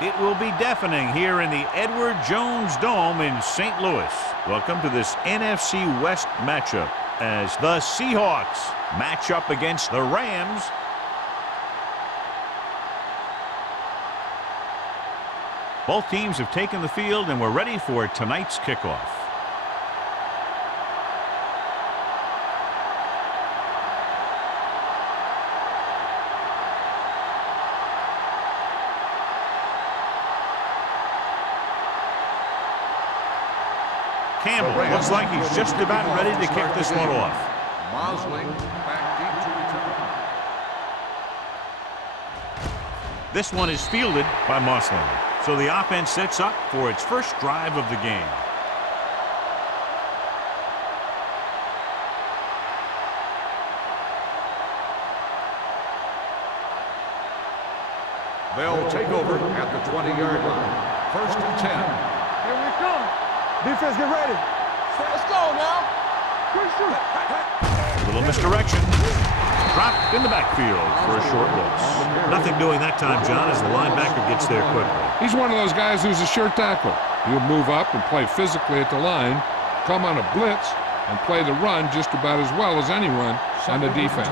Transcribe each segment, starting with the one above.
It will be deafening here in the Edward Jones Dome in St. Louis. Welcome to this NFC West matchup as the Seahawks match up against the Rams. Both teams have taken the field and we're ready for tonight's kickoff. Campbell looks like he's just about ready to kick this one off. Mosling back deep to return. This one is fielded by Mosling. So the offense sets up for its first drive of the game. They'll take over at the 20-yard line. 1st and 10. Here we come. Defense, get ready. Let's go now. Quick shoot. Little misdirection. Dropped in the backfield for a short loss. Nothing doing that time, John, as the linebacker gets there quickly. He's one of those guys who's a sure tackler. He'll move up and play physically at the line, come on a blitz, and play the run just about as well as anyone on the defense.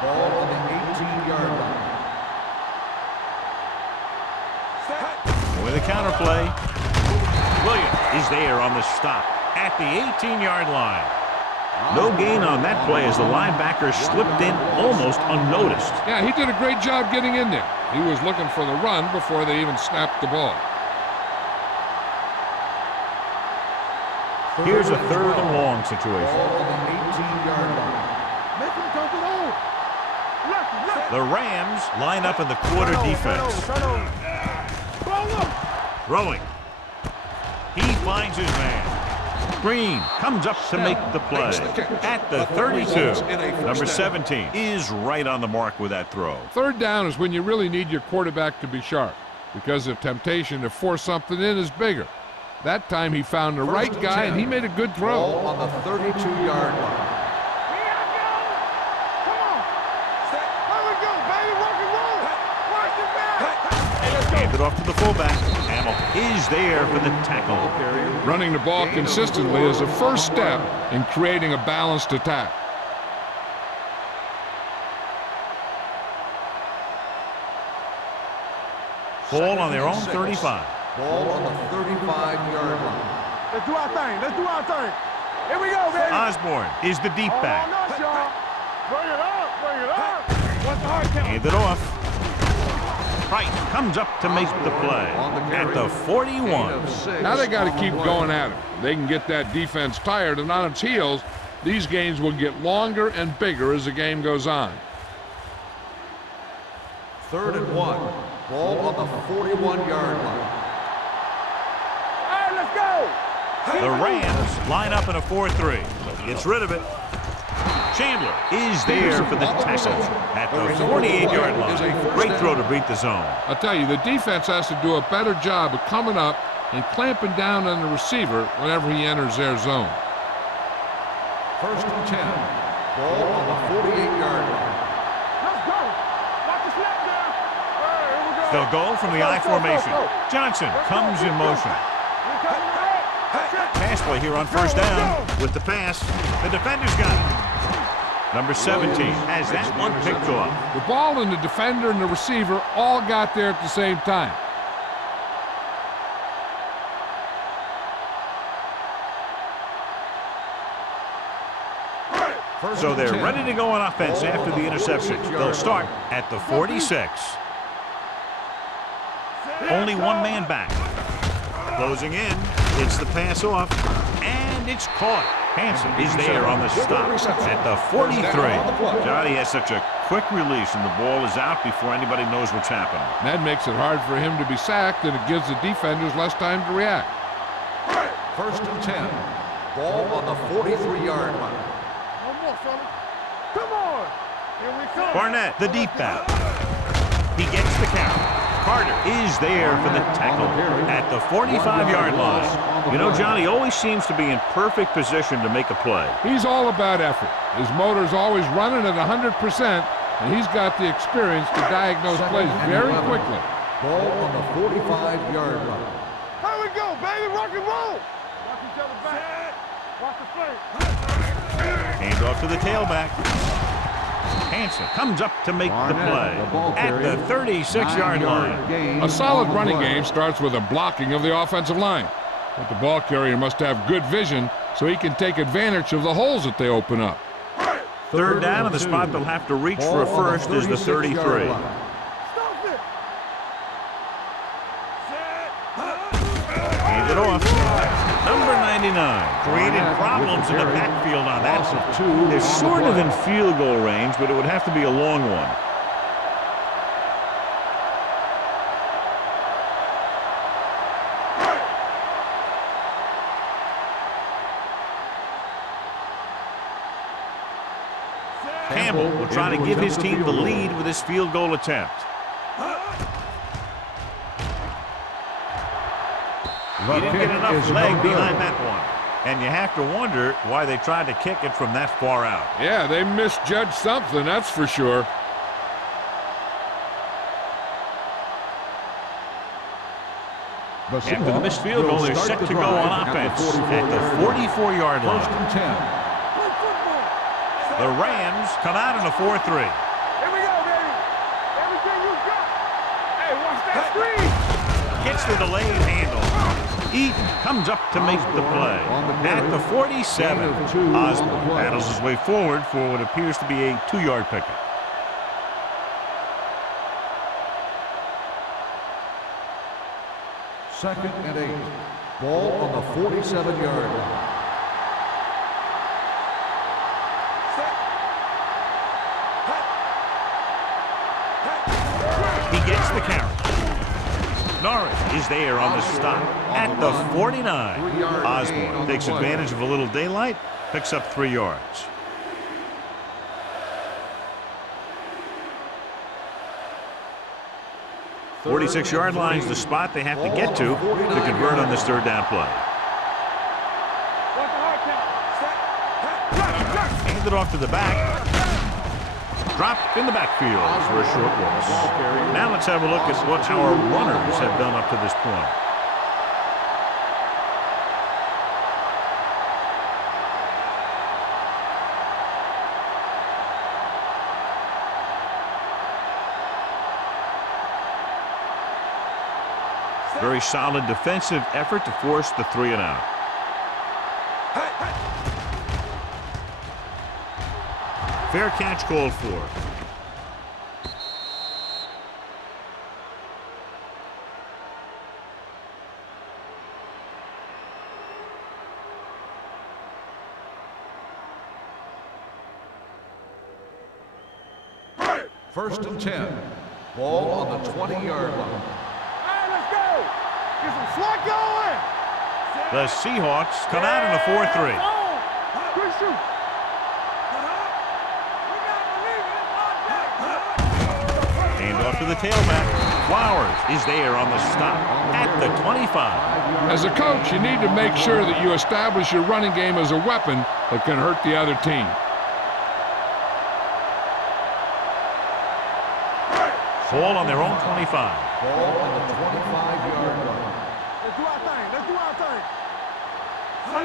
Ball on the 18-yard line. With a counter play. Williams is there on the stop at the 18-yard line. No gain on that play as the linebacker slipped in almost unnoticed. Yeah, he did a great job getting in there. He was looking for the run before they even snapped the ball. Here's a 3rd and long situation. Ball on the 18-yard line. Make him come to the hole. The Rams line up in the quarter defense. Throwing. He finds his man. Green comes up to make the play at the 32. Number 17 is right on the mark with that throw. 3rd down is when you really need your quarterback to be sharp because the temptation to force something in is bigger. That time he found the right guy and he made a good throw. Ball on the 32-yard line. Hand it off to the fullback. Hamill is there for the tackle. Running the ball consistently is a first step in creating a balanced attack. Ball on their own 35. Ball on the 35-yard line. Let's do our thing. Let's do our thing. Here we go, baby. Osborne is the deep back. Bring it up. Bring it up. What's the hard count? Hand it off. Price comes up to make the play at the 41. Now they got to keep going at it. They can get that defense tired and on its heels. These games will get longer and bigger as the game goes on. 3rd and 1. Ball on the 41-yard line. All right, let's go. The Rams line up in a 4-3. Gets rid of it. Chandler is there for the tackle at the 48-yard line. Great throw to beat the zone. I'll tell you, the defense has to do a better job of coming up and clamping down on the receiver whenever he enters their zone. 1st and 10. Ball on the 48-yard line. Let's go. Watch the snap down. All right, here we go. They'll go from the I formation. Johnson comes in motion. Pass play here on 1st down with the pass. The defender's got it. Number 17 has that one picked off. The ball and the defender and the receiver all got there at the same time. So they're ready to go on offense after the interception. They'll start at the 46. Only one man back. Closing in. It's the pass off. And it's caught. Hansen is there on the stop at the 43. Johnny has such a quick release and the ball is out before anybody knows what's happening. That makes it hard for him to be sacked and it gives the defenders less time to react. 1st and 10. Ball on the 43-yard line. One more, fella. Come on. Here we come. Barnett, the deep back. He gets the count. Carter is there for the tackle at the 45-yard line. You know, Johnny always seems to be in perfect position to make a play. He's all about effort. His motor's always running at 100%, and he's got the experience to diagnose plays very quickly. Ball on the 45-yard line. Here we go, baby. Rock and roll. Watch each other back. Watch the flank. Hand off to the tailback. Hansen comes up to make the play at the 36-yard line. A solid running game starts with a blocking of the offensive line. But the ball carrier must have good vision so he can take advantage of the holes that they open up. Third down, and the spot they'll have to reach for a first is the 33. Stop it. Hand it off. Number 99 created problems in the backfield on that. They're sort of in field goal range, but it would have to be a long one. Campbell will try to give his team the lead with his field goal attempt. He didn't get enough leg behind that one. And you have to wonder why they tried to kick it from that far out. Yeah, they misjudged something, that's for sure. After the missed field goal, they're set to go on offense at the 44-yard line. First and 10. The Rams come out in a 4-3. Here we go, baby. Everything you got. Hey, watch that screen. Gets the delayed handle. Eaton comes up to make the play at the 47. Osborne battles his way forward for what appears to be a 2-yard pickup. Second and 8. Ball on the 47-yard line. He gets the carry. Norris is there on the stop at the 49. Osborne takes advantage of a little daylight, picks up 3 yards. The 46-yard line is the spot they have to get to convert on this third down play. Hand it off to the back. Dropped in the backfield for a short loss. Now let's have a look at what our runners have done up to this point. Very solid defensive effort to force the 3 and out. Fair catch called for. First and 10. Ball on the 20-yard line. All right, let's go. Get some slot going. The Seahawks come out in a 4-3. Good shoot. Hand off to the tailback. Flowers is there on the stop at the 25. As a coach, you need to make sure that you establish your running game as a weapon that can hurt the other team. Ball on their own 25. Ball on the 25-yard line. Let's do our thing. Let's do our thing.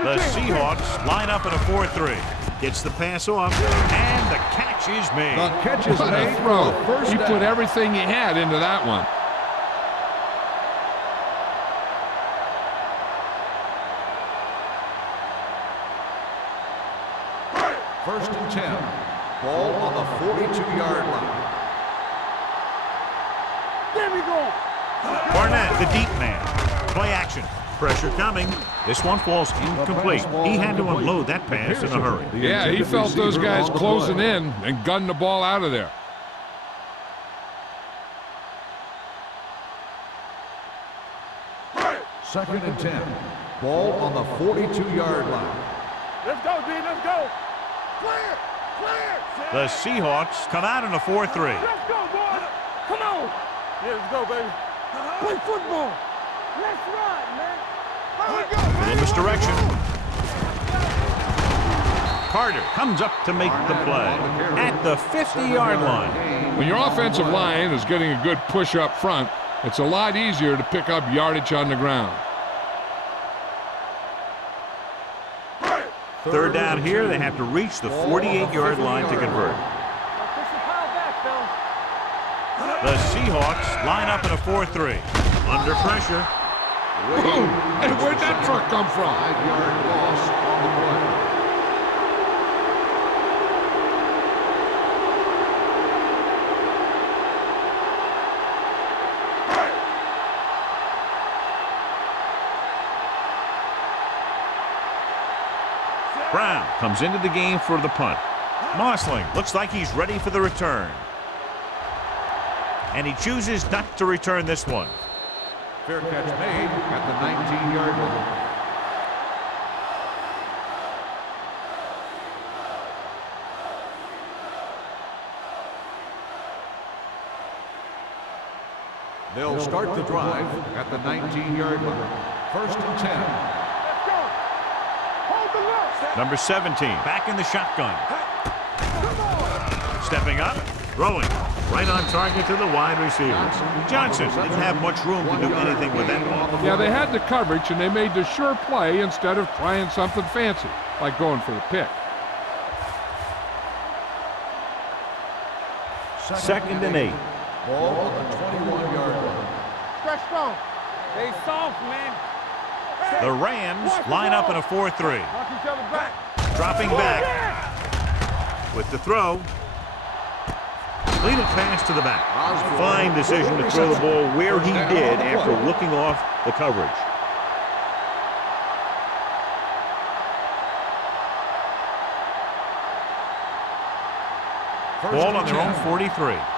The Seahawks line up in a 4-3. Gets the pass off, and the catch is made. The catch is What a made throw. for the first He down. put everything he had into that one. First and 10. Ball on the 42-yard line. There we go. Barnett, the deep man. Play action. Pressure coming. This one falls incomplete. He had to unload that pass in a hurry. Yeah, he felt those guys closing in and gunned the ball out of there. Second and 10. Ball on the 42-yard line. Let's go, D. Let's go. Clear. Clear. The Seahawks come out in a 4-3. Let's go, boy. Come on. Yeah, let's go, baby. Play football. Let's run, man. Here we go, A little baby. misdirection. Carter comes up to make the play at the 50-yard line. When your offensive line is getting a good push up front, It's a lot easier to pick up yardage on the ground. Third down here, they have to reach the 48-yard line to convert. The Seahawks line up in a 4-3. Under pressure. Boom! Hey, where'd that truck come from? 5-yard loss on the play. Brown comes into the game for the punt. Mossling looks like he's ready for the return. And he chooses not to return this one. Fair catch made at the 19-yard line. They'll start the drive at the 19-yard line. 1st and 10. Let's go. Hold the left. Number 17 back in the shotgun. Stepping up, throwing. Right on target to the wide receivers. Johnson didn't have much room to do anything with that one. Yeah, they had the coverage, and they made the sure play instead of trying something fancy, like going for the pick. 2nd and 8. Ball on the 21-yard line. Stretch strong. Stay soft, man. The Rams line up in a 4-3. Knock each other back. Dropping back with the throw. Completed pass to the back. Fine decision to throw the ball where he did after looking off the coverage. Ball on their own 43.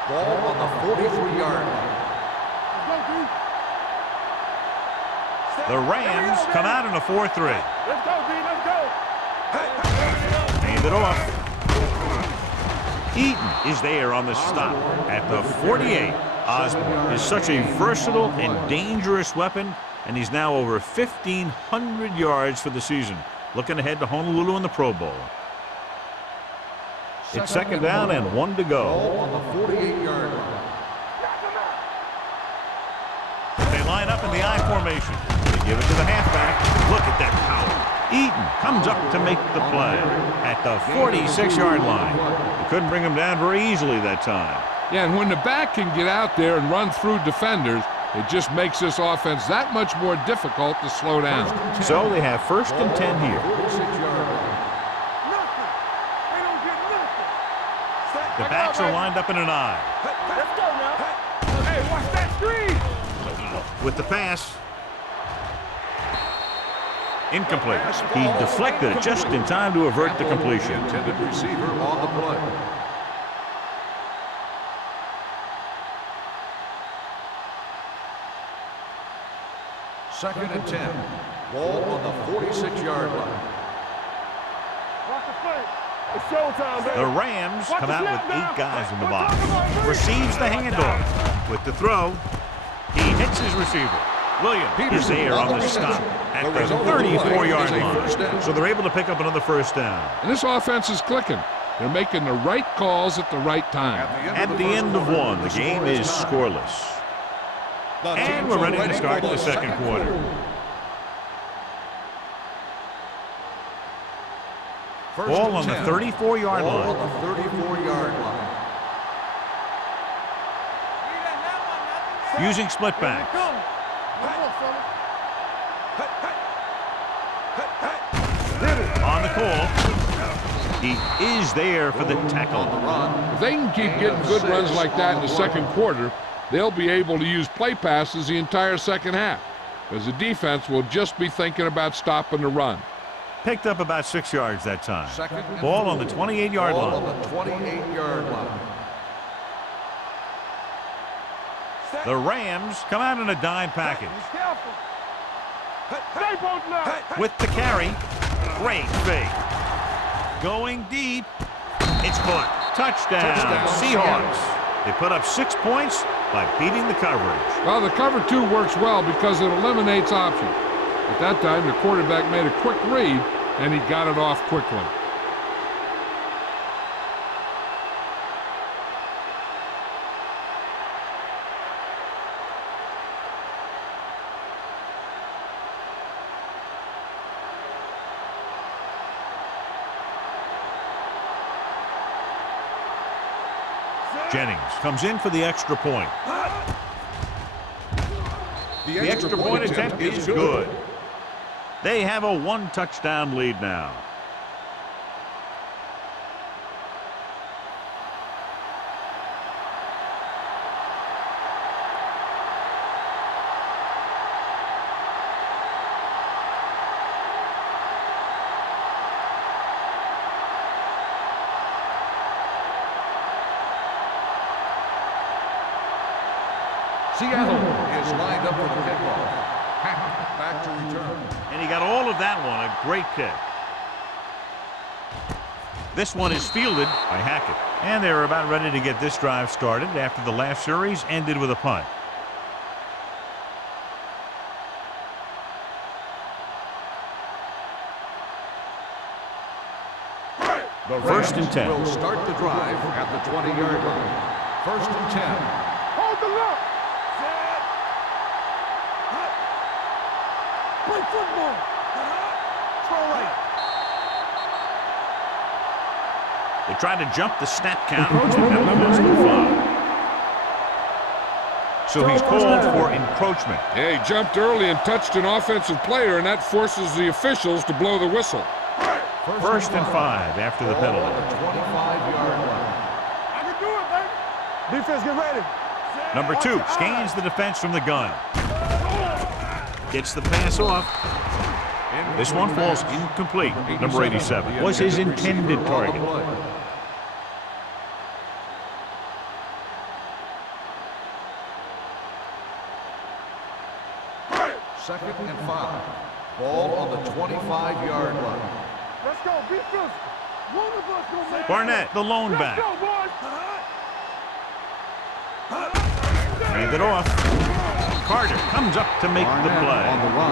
Ball on the 43-yard line. The Rams come out in a 4-3. Let's go, D. Let's go. Hand it off. Eaton is there on the stop at the 48. Osborne is such a versatile and dangerous weapon, and he's now over 1,500 yards for the season. Looking ahead to Honolulu in the Pro Bowl. It's 2nd down and 1 to go. Ball on the 48-yard line. They line up in the I formation. They give it to the halfback. Look at that power. Eaton comes up to make the play at the 46-yard line. They couldn't bring him down very easily that time. Yeah, and when the back can get out there and run through defenders, it just makes this offense that much more difficult to slow down. So they have 1st and 10 here. 46-yard line. Nothing. They don't get nothing. The backs are lined up in an I. Let's go now. Hey, watch that screen. With the pass. Incomplete. He deflected it just in time to avert the completion. Intended receiver on the play. Second and 10. Ball on the 46-yard line. Watch the play. It's showtime, baby. The Rams come out with 8 guys in the box. Receives the handoff. With the throw, he hits his receiver. Williams is there on the stop at the 34-yard line. So they're able to pick up another 1st down. And this offense is clicking. They're making the right calls at the right time. At the end of 1, the game is scoreless. And we're ready to start the 2nd quarter. Ball on the 34-yard Ball line. on the 34-yard line. Using split back. On the call. He is there for the tackle. On the run. If they can keep getting good runs like that in the 2nd quarter, they'll be able to use play passes the entire 2nd half, because the defense will just be thinking about stopping the run. Picked up about 6 yards that time. Second and Ball on the 4. 28-yard Ball line. on the 28-yard line. The Rams come out in a dime package. Careful. Stay both left. With the carry, great fake. Going deep, it's caught. Touchdown, Seahawks. They put up 6 points by beating the coverage. Well, the cover 2 works well because it eliminates options. At that time, the quarterback made a quick read, and he got it off quickly. Jennings comes in for the extra point. The extra point attempt is good. They have a one-touchdown lead now. Seattle is lined up for the kickoff. Hackett back to return. And he got all of that one. A great kick. This one is fielded by Hackett. And they're about ready to get this drive started after the last series ended with a punt. The First and 10. will start the drive at the 20-yard line. First and 10. Hold the look. Play football. Throw right. They tried to jump the snap count. So he's called for encroachment. Yeah, he jumped early and touched an offensive player, and that forces the officials to blow the whistle. First and 5 after the penalty. The 25-yard line. I can do it, baby. Defense, get ready. Number 2 scans the defense from the gun. Gets the pass off. This one falls incomplete. Number 87 was his intended target. Second and 5. Ball on the 25-yard line. Let's go, defense. One of us gonna make Barnett, the lone Let's back. go, boys. Hand it off. Carter comes up to make the play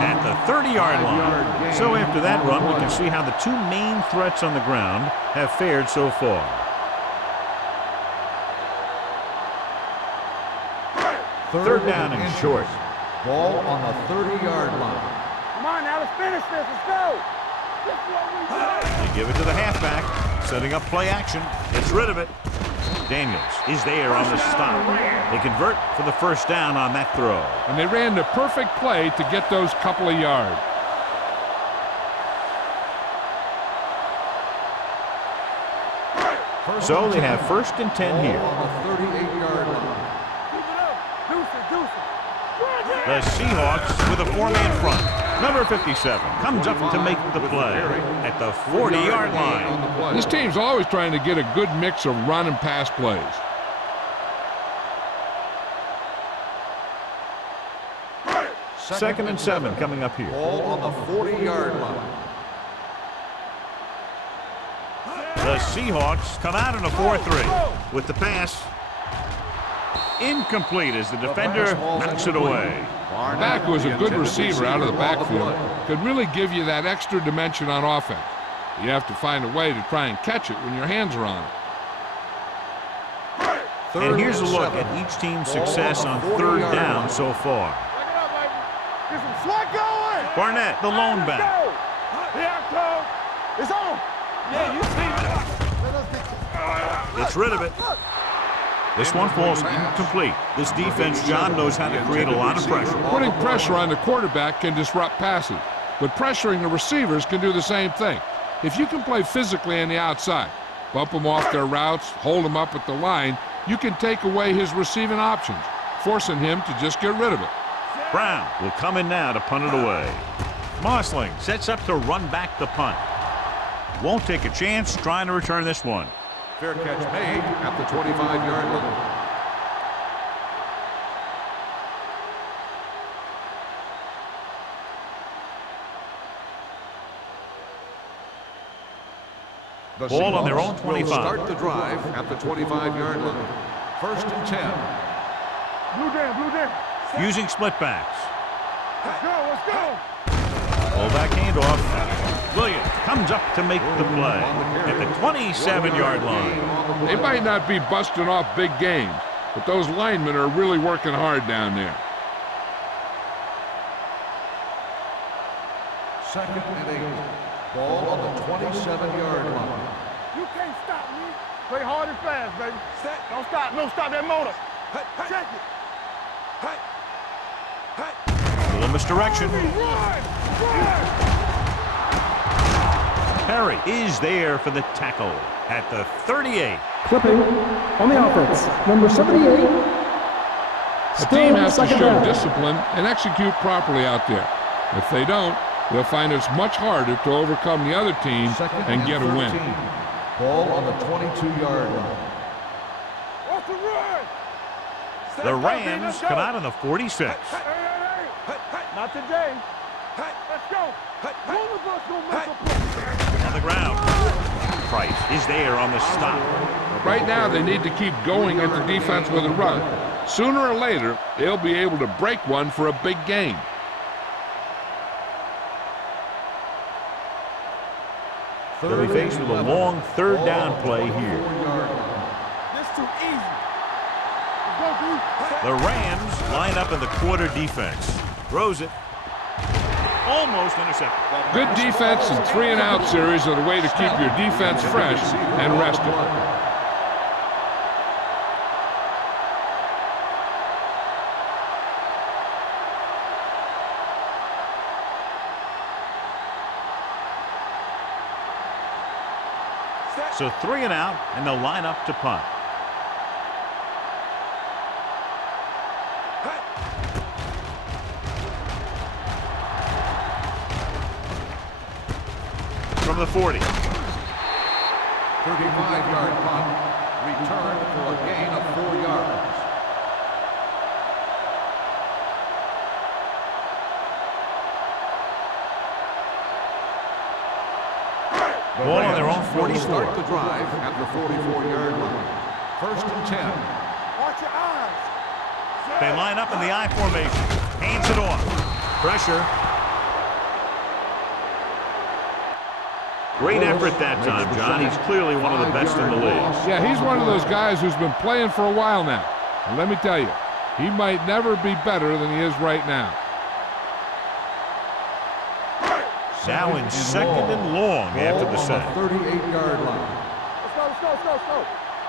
at the 30-yard line. So after that run, we can see how the two main threats on the ground have fared so far. Third down and short. Ball on the 30-yard line. Come on now, let's finish this. Let's go. This is what we do. They give it to the halfback, setting up play action. Gets rid of it. Daniels is there on the stop. They convert for the first down on that throw. And they ran the perfect play to get those couple of yards. So they have first and 10 here. On the 38-yard line. Keep it up. Deuce it, deuce it. The Seahawks with a four-man front. Number 57 comes up to make the play at the 40-yard line. This team's always trying to get a good mix of run and pass plays. Second and 7 coming up here. Ball on the 40-yard line. The Seahawks come out in a 4-3 with the pass. Incomplete as the defender knocks it away. Back was a good receiver out of the backfield. Could really give you that extra dimension on offense. You have to find a way to try and catch it when your hands are on it. And here's a look at each team's success on third down so far. Back it up, baby. Get some slack going. Barnett, the lone Let's back. go. Here I come. It's on. Yeah, you see it. Gets rid of it. This one falls incomplete. This defense, John, knows how to create a lot of pressure. Putting pressure on the quarterback can disrupt passes, but pressuring the receivers can do the same thing. If you can play physically on the outside, bump them off their routes, hold them up at the line, you can take away his receiving options, forcing him to just get rid of it. Brown will come in now to punt it away. Mossling sets up to run back the punt. Won't take a chance trying to return this one. Fair catch made at the 25-yard line. The Ball on their Seahawks own 25. will start the drive at the 25-yard line. First and 10. Blue down. Using split backs. Let's go. Fullback handoff. Williams comes up to make the play at the 27-yard line. They might not be busting off big games, but those linemen are really working hard down there. Second and 8. Ball on the 27-yard line. You can't stop me. Play hard and fast, baby. Don't stop. No, stop that motor. Check it. A little misdirection. Perry is there for the tackle at the 38. Clipping on the offense, number 78. The team has to show discipline and execute properly out there. If they don't, they'll find it's much harder to overcome the other team and get a win. Ball on the 22-yard line. Off the run. The Rams come out on the 46. Not today. Let's go. One of us gonna make a play. On the ground. Price is there on the stop. Right now, they need to keep going at the defense with a run. Sooner or later, they'll be able to break one for a big gain. They'll be faced with a long third down play here. This too easy. Let's go, dude. The Rams line up in the quarter defense. Throws it. Almost intercepted. Good defense and 3-and-out series are the way to keep your defense fresh and rested. So 3-and-out, and they'll line up to punt. From the 40. 35-yard punt. Return for a gain of 4 yards. Ball on their own 44. Start the drive at the 44-yard line. 1st and 10. Watch your eyes. They line up in the I formation. Hands it off. Pressure. Great effort that time, John. He's clearly one of the best in the league. Yeah, he's one of those guys who's been playing for a while now. And let me tell you, he might never be better than he is right now. Now in 2nd and long after the sack. 38-yard line. Let's go.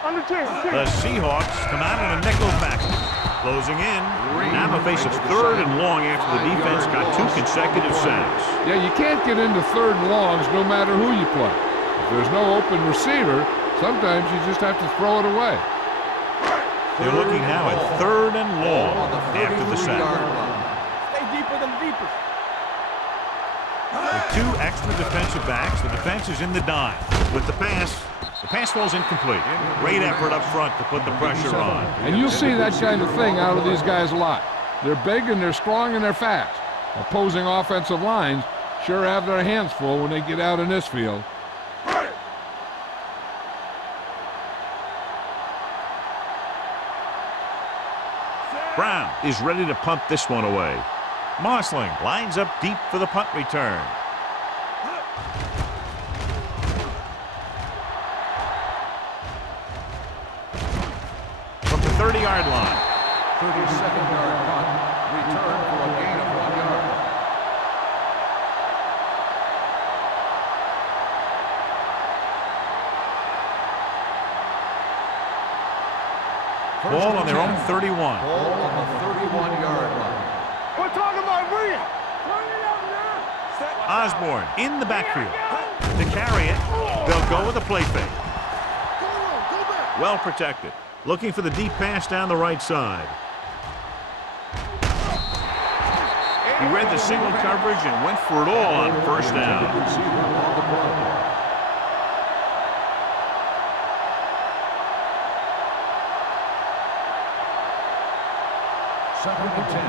Under 10. The Seahawks come out in a nickel package. Closing in. Now the face of 3rd and long after the defense got 2 consecutive sacks. Yeah, you can't get into 3rd and longs no matter who you play. If there's no open receiver, sometimes you just have to throw it away. They're looking now at 3rd and long after the sack. Stay deeper than deepest. With 2 extra defensive backs, the defense is in the dime. With the pass falls incomplete. Great effort up front to put the pressure on. And you'll see that kind of thing out of these guys a lot. They're big and they're strong and they're fast. Opposing offensive lines sure have their hands full when they get out in this field. Brown is ready to punt this one away. Mossling lines up deep for the punt return. From the 30-yard line. 32nd-yard punt. Return for a gain of 1 yard. Ball on their own 31. Ball on the 31-yard line. We're talking about Rhea. Turn it up now. Osborne in the backfield. To carry it, they'll go with a play fake. Go back. Well protected. Looking for the deep pass down the right side. He read the single coverage and went for it all on 1st down. Second and 10.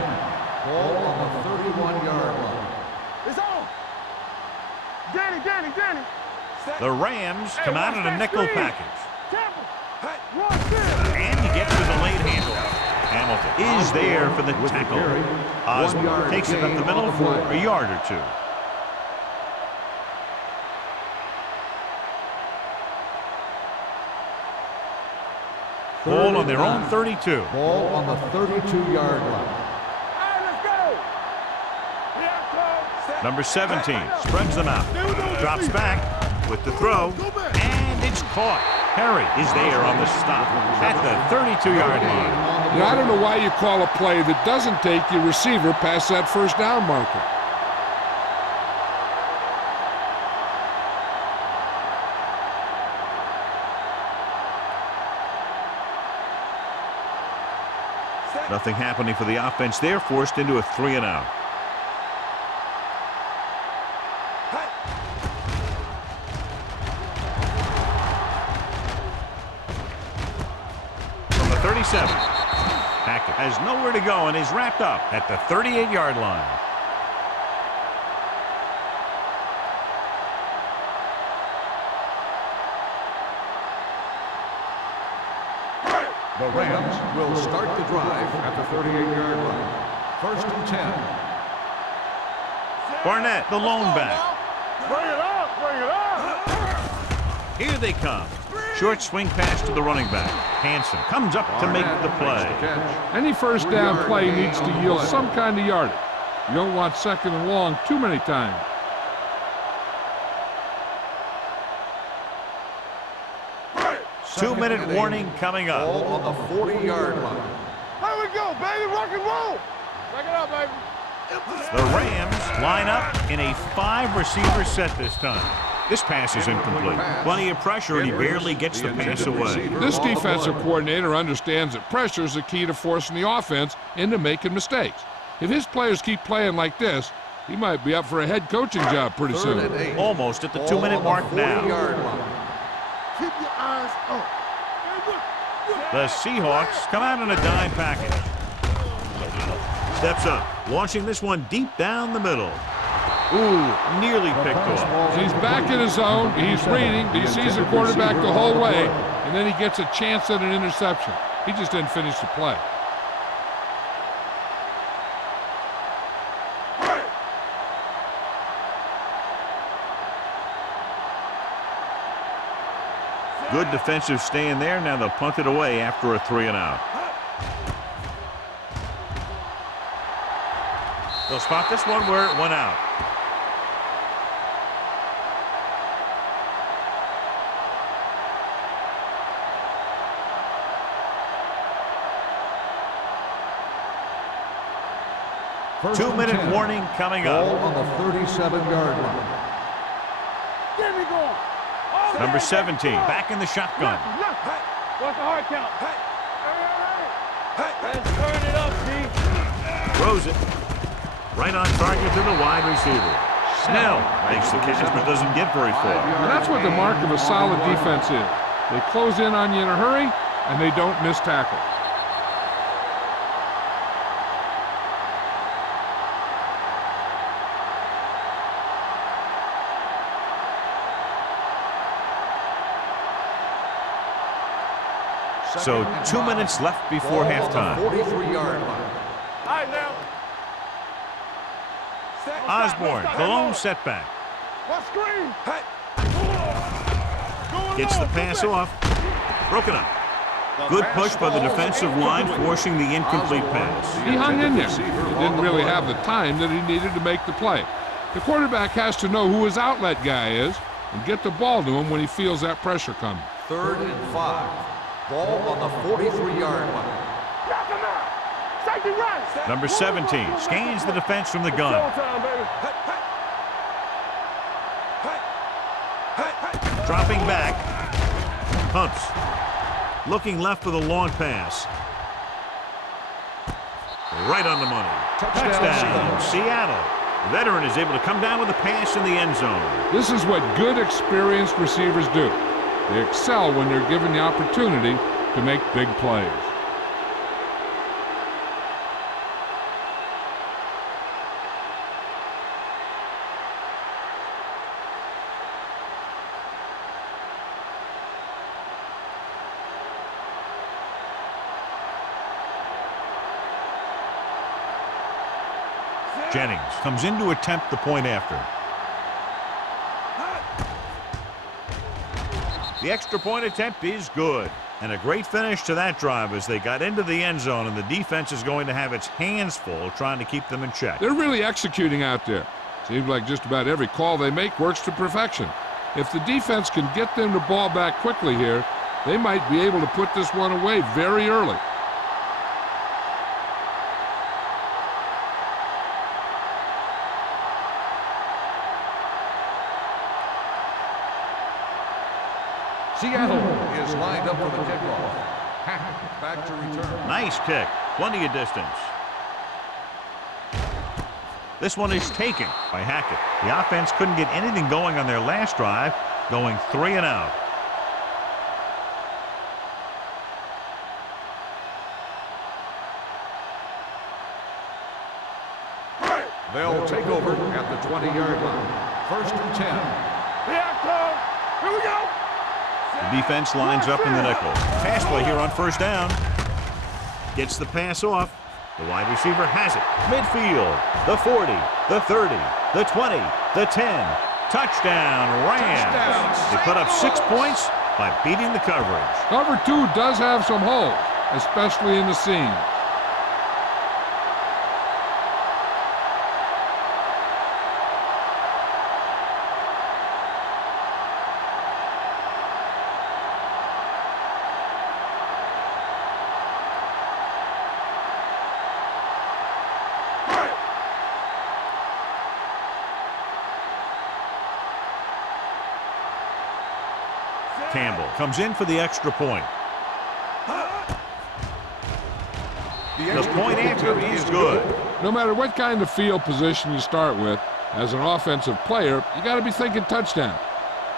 Ball on the 31-yard line. It's on. Danny. The Rams come out in a nickel package. Run, And he gets with a late handoff. Hamilton is there for the tackle. Osborne takes it up the middle for a yard or 2. Ball on their own 32. Ball on the 32-yard line. Hey, let's go. Yeah, Number 17 spreads them out. Drops back with the throw. And it's caught. Perry is there on the stop at the 32-yard line. Now, I don't know why you call a play that doesn't take your receiver past that first down marker. Nothing happening for the offense there, forced into a 3-and-out. From the 37, Hackett has nowhere to go and is wrapped up at the 38-yard line. The Rams will start the drive at the 38-yard line. 1st and 10. Barnett, the lone back. Bring it up, bring it up. Here they come. Short swing pass to the running back. Hanson comes up to make the play. Any first down play needs to yield some kind of yardage. You don't want 2nd and long too many times. Two-minute warning coming up. Ball on the 40-yard line. Here we go, baby, rock and roll. Check it out, baby. The Rams line up in a 5-receiver set this time. This pass is incomplete. Plenty of pressure, and he barely gets the pass away. This defensive coordinator understands that pressure is the key to forcing the offense into making mistakes. If his players keep playing like this, he might be up for a head coaching job pretty soon. Almost at the 2-minute mark now. Keep your eyes up. The Seahawks come out in a dime package. Steps up, launching this one deep down the middle. Ooh, nearly picked off. He's back in his zone. He's reading. He sees the quarterback the whole way, and then he gets a chance at an interception. He just didn't finish the play. Good defensive stand there. Now they'll punt it away after a 3-and-out. They'll spot this one where it went out. Two-minute warning coming up. Ball on the 37-yard line. Get me going. Number 17, back in the shotgun. What's the hard count? Let's turn it up, G. Throws it. Right on target to the wide receiver. Snell makes the catch, but doesn't get very far. And that's what the mark of a solid defense is. They close in on you in a hurry, and they don't miss tackle. So 2 minutes left before halftime. 43-yard line. All right, now. Osborne, the lone setback. What screen? Gets the pass off. Broken up. Good push by the defensive line, forcing the incomplete pass. He hung in there. He didn't really have the time that he needed to make the play. The quarterback has to know who his outlet guy is and get the ball to him when he feels that pressure coming. 3rd and 5. Ball on the 43-yard line. Knock him out. Safety right. Number 17 scans the defense from the gun. Showtime, baby. Dropping back. Pumps. Looking left for the long pass. Right on the money. Touchdown, Seattle. The veteran is able to come down with a pass in the end zone. This is what good, experienced receivers do. They excel when they're given the opportunity to make big plays. Jennings comes in to attempt the point after. The extra point attempt is good. And a great finish to that drive as they got into the end zone, and the defense is going to have its hands full trying to keep them in check. They're really executing out there. Seems like just about every call they make works to perfection. If the defense can get them the ball back quickly here, they might be able to put this one away very early. Seattle is lined up for the kickoff. Hackett back to return. Nice kick. Plenty of distance. This one is taken by Hackett. The offense couldn't get anything going on their last drive, going 3 and out. They'll take over at the 20-yard line. 1st and 10. Here I come. Here we go. The defense lines up in the nickel. Pass play here on 1st down. Gets the pass off. The wide receiver has it. Midfield. The 40, the 30, the 20, the 10. Touchdown, Rams. They put up 6 points by beating the coverage. Cover 2 does have some holes, especially in the seam. Campbell comes in for the extra point. The point after is good. No matter what kind of field position you start with, as an offensive player, you got to be thinking touchdown.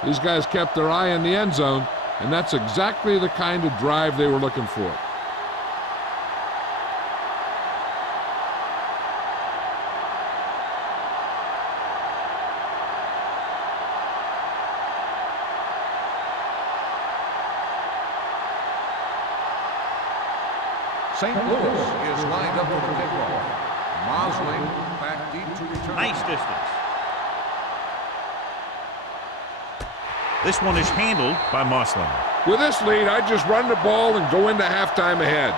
These guys kept their eye on the end zone, and that's exactly the kind of drive they were looking for. St. Louis is lined up for the kickoff. Mosley back deep to return. Nice distance. This one is handled by Mosley. With this lead, I'd just run the ball and go into halftime ahead.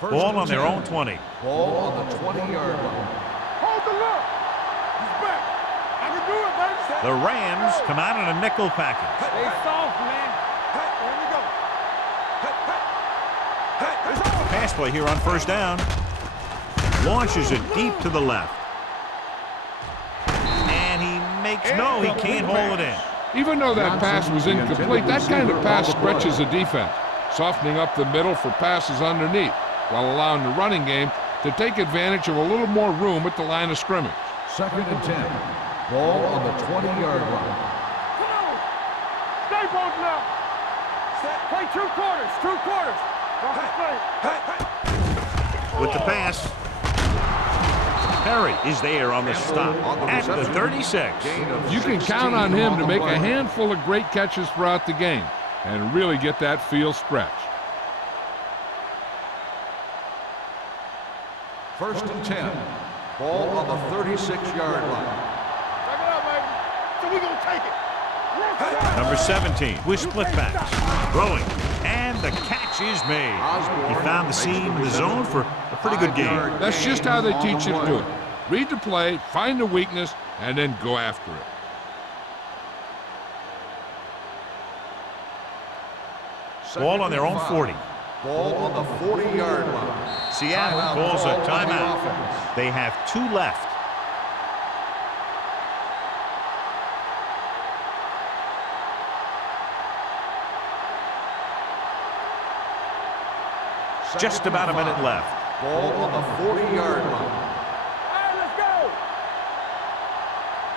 Ball on their own 20. Ball on the 20-yard line. Hold the look. He's back. I can do it, baby. The Rams come out in a nickel package. Stay soft, man. Here we go. Pass play here on 1st down. Launches it deep to the left. And he makes no, he can't hold it in. Even though that pass was incomplete, that kind of pass stretches the defense, softening up the middle for passes underneath, while allowing the running game to take advantage of a little more room at the line of scrimmage. 2nd and 10. Ball on the 20-yard line. Come on. Stay both now. Play 2 quarters. 2 quarters. With the pass. Perry is there on the stop at the 36. You can count on him to make a handful of great catches throughout the game and really get that field stretch. 1st and 10. Ball on the 36-yard line. Back it up, baby. So we gonna take it. Number 17 with split backs. Throwing. And the catch is made. He found the seam in the zone for a pretty good game. That's just how they teach you to do it. Read the play, find the weakness, and then go after it. Ball on their own 40. Ball on the 40-yard line. Seattle calls a timeout. They have 2 left. Just about a minute left. Ball on the 40-yard line. All right, let's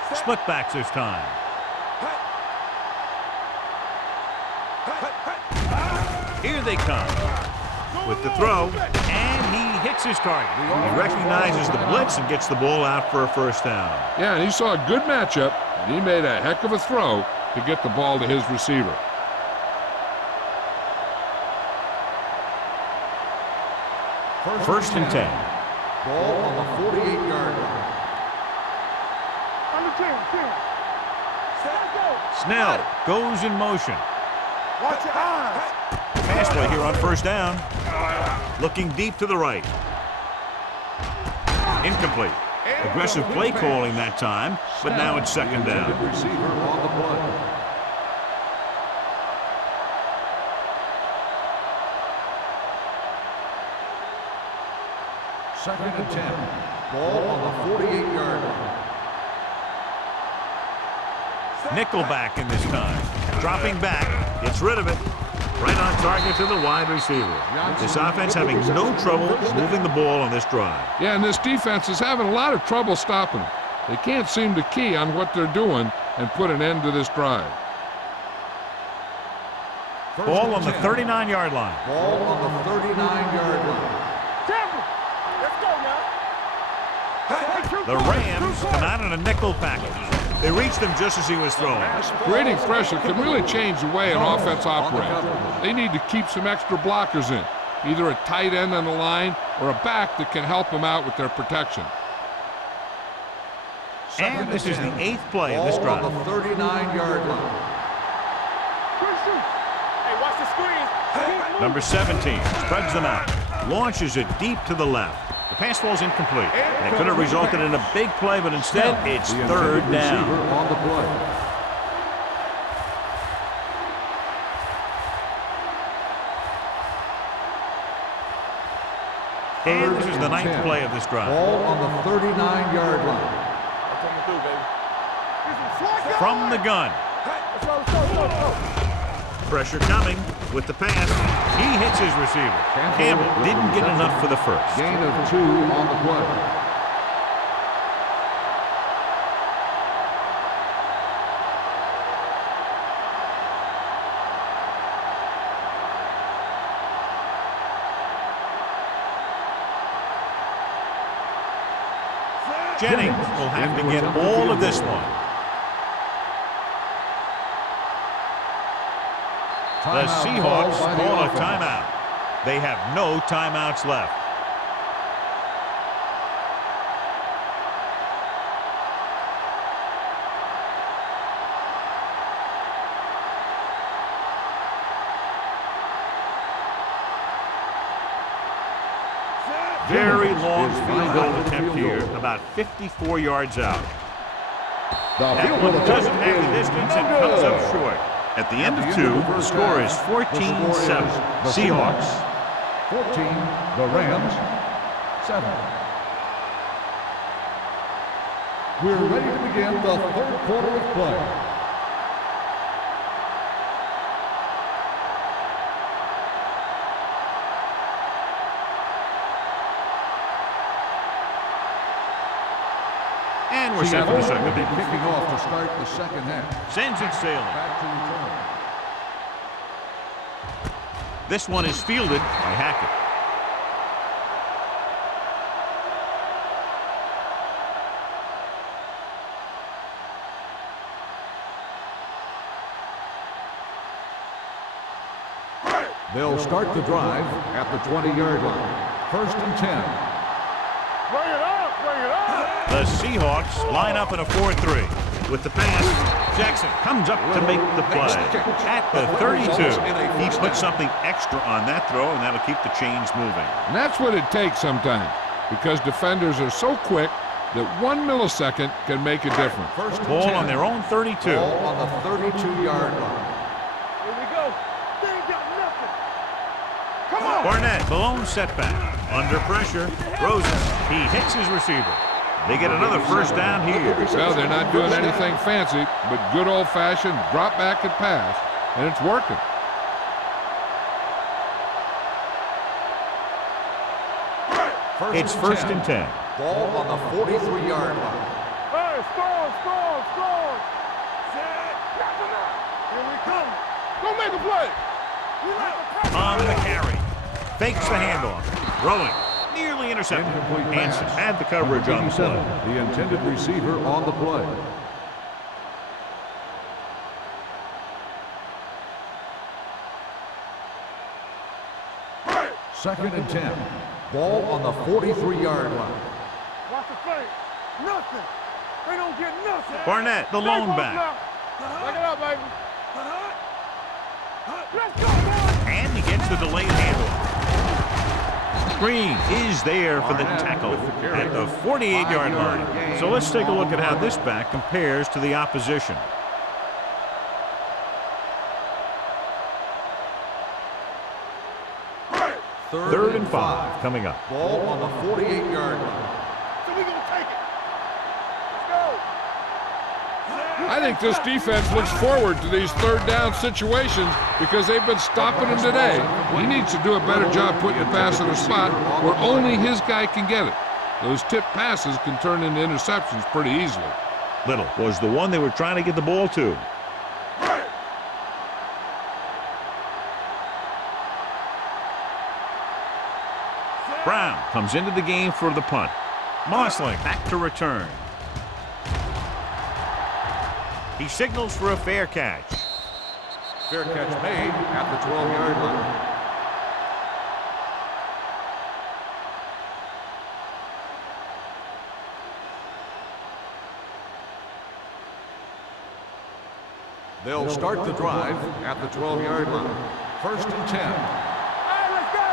go. Split backs this time. Here they come. With the throw, and he hits his target. He recognizes the blitz and gets the ball out for a 1st down. Yeah, and he saw a good matchup, and he made a heck of a throw to get the ball to his receiver. First and 10. Ball on the 48-yard line. On the 10. Set, go. Snell goes in motion. Watch your eyes. Pass play here on 1st down. Looking deep to the right. Incomplete. Aggressive play calling that time, but now it's second down. Receiver on the play. Second and 10. Ball on the 48-yard line. Nickelback in this time. Dropping back, gets rid of it. Right on target to the wide receiver. This offense having no trouble moving the ball on this drive. Yeah, and this defense is having a lot of trouble stopping them. They can't seem to key on what they're doing and put an end to this drive. Ball on the 39-yard line. Ball on the 39-yard line. Let's go now. The Rams come out in a nickel package. They reached him just as he was throwing. Creating pressure can really change the way an offense operates. They need to keep some extra blockers in, either a tight end on the line or a back that can help them out with their protection. And this is the 8th play of this drive. Ball on the 39-yard line. Hey, watch the screen. Number 17 spreads them out, launches it deep to the left. The pass falls incomplete. It could have resulted in a big play, but instead it's third down. On the play. And this is the 9th play of this drive. Ball on the 39-yard line. That's what I'm gonna do, baby. From the gun. Let's go. Pressure coming with the pass. He hits his receiver. Campbell didn't get enough for the first. Gain of 2 on the play. Jennings will have to get all of this one. The Seahawks call a timeout. They have no timeouts left. Very long field goal attempt here, about 54 yards out. That one doesn't have the distance and comes up short. At the end of 2, the score is 14-7. Seahawks. 14, the Rams, 7. We're ready to begin the third quarter of play. And we're set for the second half. Kicking off to start the second half. Sends it sailing. Back to return. This one is fielded by Hackett. They'll start the drive at the 20-yard line. First and 10. Bring it up. The Seahawks line up in a 4-3. With the pass, Jackson comes up to make the play. At the 32, he puts something extra on that throw, and that'll keep the chains moving. And that's what it takes sometimes, because defenders are so quick that 1 millisecond can make a difference. First and Ball 10. on their own 32. Ball on the 32-yard line. Here we go. They ain't got nothing. Come on. Barnett, blown setback. Under pressure, Rosen, he hits his receiver. They get another first down here. Well, they're not doing anything fancy, but good old-fashioned drop back and pass, and it's working. It's first and 10. Ball on the 43-yard line. Hey, score. Set. Knock him out. Here we come. Go make a play. We like a pass. On the carry. Fakes the handoff. Throwing. Nearly intercepted. Hanson had the coverage on the play. The intended receiver on the play. Second and 10. Ball on the 43-yard line. Watch the fake. Nothing. They don't get nothing. Barnett, the lone back. Back it up, baby. Let's go, boys. And he gets the delayed handoff. screen is there for the tackle at the 48-yard line. So let's take a look at how this back compares to the opposition. Third and 5 coming up. Ball on the 48-yard line. So we're going to take it. Let's go. I think this defense looks forward to these third down situations because they've been stopping him today. He needs to do a better job putting the pass in a spot where only his guy can get it. Those tip passes can turn into interceptions pretty easily. Little was the one they were trying to get the ball to. Brown comes into the game for the punt. Mossling back to return. He signals for a fair catch. Fair catch made at the 12-yard line. They'll start the drive at the 12-yard line. First and 10. All right, let's go.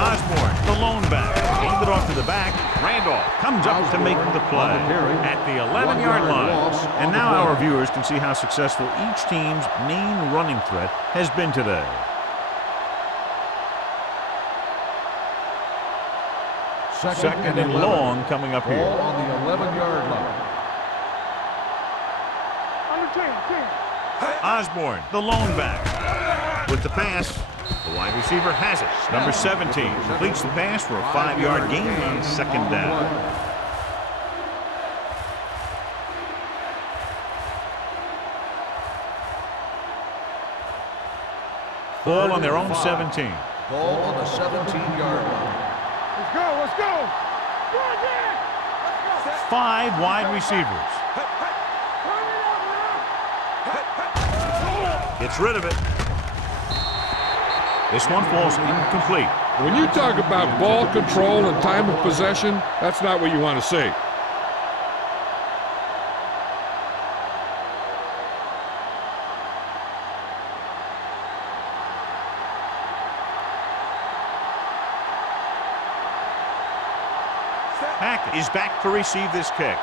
Osborne, the lone back, handed off to the back. Randolph comes up to make the play at the 11-yard line. And now our viewers can see how successful each team's main running threat has been today. Second and long coming up here. Ball on the 11-yard line. On the 10. Osborne, the lone back. With the pass, the wide receiver has it. Number 17 completes the pass for a 5-yard gain on second down. Ball on their own 17. Ball on the 17-yard line. Let's go. Let's go. Go again. Let's go. 5 wide receivers. Turn it up now. Gets rid of it. This one falls incomplete. When you talk about ball control and time of possession, that's not what you want to see. Hackett is back to receive this kick.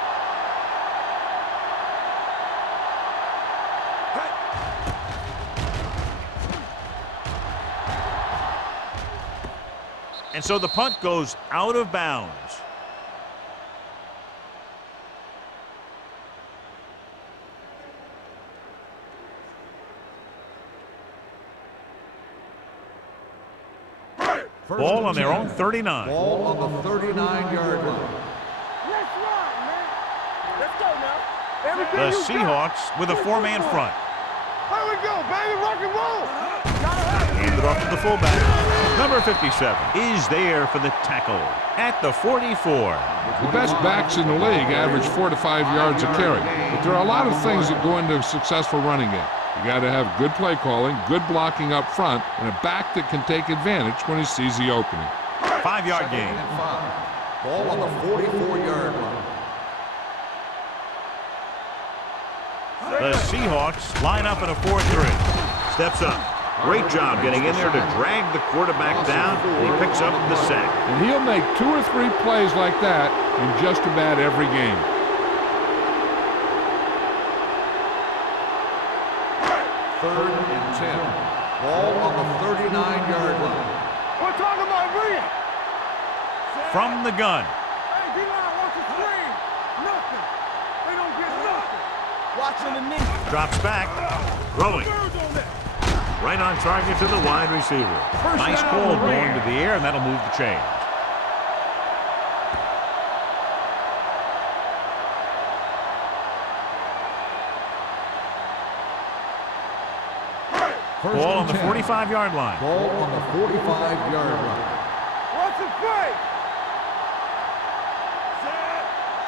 And so the punt goes out of bounds. Ball on their own 39. Ball on the 39-yard line. Let's run, man. Let's go now. Everything The you Seahawks with a 4-man front. Here we go, baby. Rock and roll. Handed off to the fullback. Number 57 is there for the tackle at the 44. The best backs in the league average 4 to 5 yards a carry. But there are a lot of things that go into a successful running game. You got to have good play calling, good blocking up front, and a back that can take advantage when he sees the opening. 5-yard gain. And 5. Ball on the 44-yard line. The Seahawks line up in a 4-3. Steps up. Great job getting in there to drag the quarterback down. He picks up the sack. And he'll make 2 or 3 plays like that in just about every game. Third and 10. Ball on the 39-yard line. We're talking about reading. From the gun. Hey, D-line wants to screen. Nothing. They don't get nothing. Watching the knee. Drops back. Throwing. Right on target to the wide receiver. Nice call going to the air, and that'll move the chains. Ball on the 45-yard line. Ball on the 45-yard line. What's the play?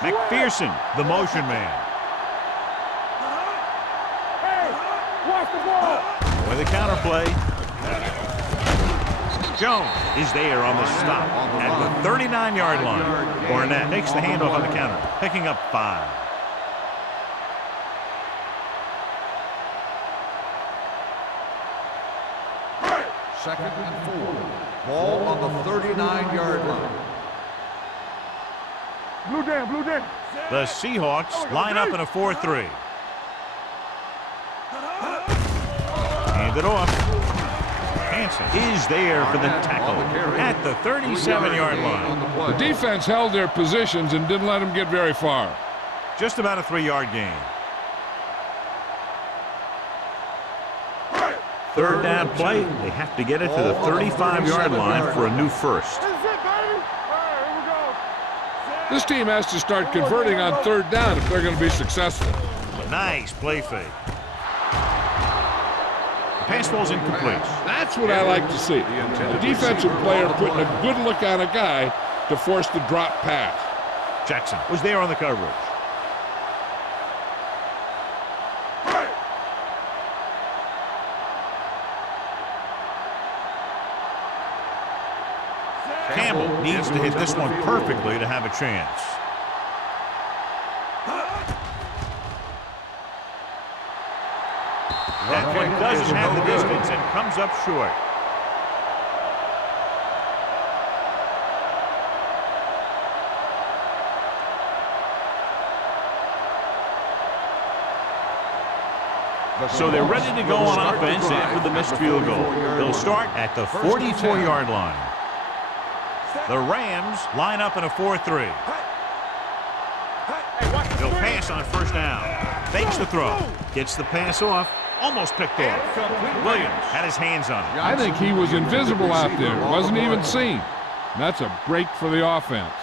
McPherson, the motion man. Hey, watch the ball. With the counterplay. Jones is there on the stop at the 39-yard line. Barnett takes the handoff on the counter, picking up 5. Second and 4. Ball on the 39-yard line. Blue down, blue down. The Seahawks line up in a 4-3. Hand it off. Hansen is there for the tackle at the 37-yard line. The defense held their positions and didn't let them get very far. Just about a 3-yard gain. Third down play. They have to get it to the 35-yard line for a new first. This is it, baby. All right, here we go. This team has to start converting on third down if they're going to be successful. Nice play fake. The pass ball's incomplete. That's what I like to see. The defensive player putting a good look on a guy to force the drop pass. Jackson was there on the coverage. Campbell needs to hit this one perfectly to have a chance. That one does have the distance and comes up short. So they're ready to go on offense after the missed field goal. They'll start at the 44-yard line. The Rams line up in a 4-3. They'll pass on first down. Fakes the throw. Gets the pass off. Almost picked off. Williams had his hands on it. I think he was invisible out there. Wasn't even seen. And that's a break for the offense.